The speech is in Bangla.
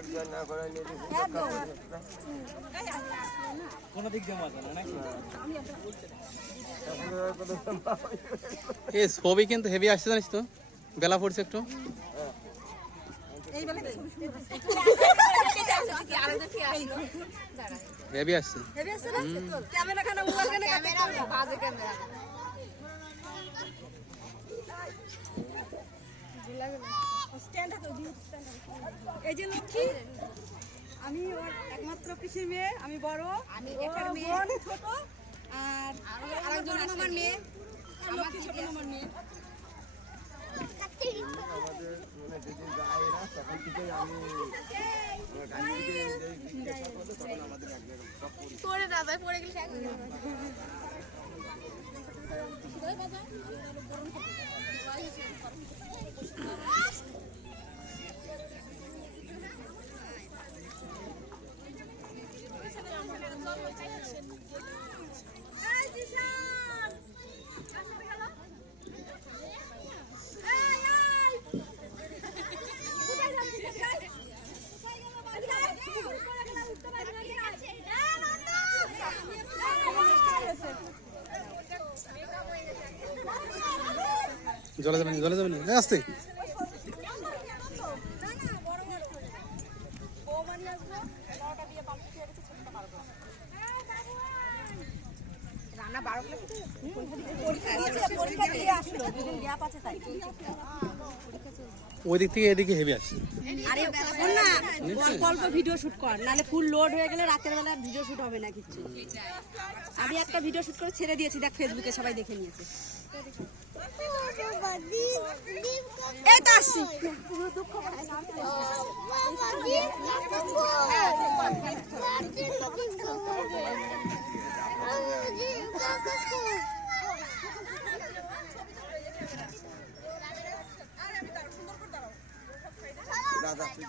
পরিষ্কার না কোনো দিক দিয়ে মাথা না নাকি? এ ছবি কিন্তু হেভি আসছে জানিস তো? বেলা পড়ছে একটু। হেভি আসছে। এই যে লক্ষ্মী আমি ওর একমাত্র পিসির মেয়ে আমি বড় আমি একার মেয়ে। ছোট আর আরেকজন আমার মেয়ে। লক্ষ্মী ছোট আমার মেয়ে। আমাদের মানে যায় না তখন আমি আমার তখন পড়ে গেলে জলে যাবেন জলে যাবেন আসতে। ভিডিও শুট কর ফুল লোড হয়ে গেলে রাতের বেলা ভিডিও শুট হবে না আমি একটা ভিডিও শুট করে ছেড়ে দিয়েছি, দেখ ফেসবুকে সবাই দেখে নিয়েছে। এই তো আসছি দাদা তুই।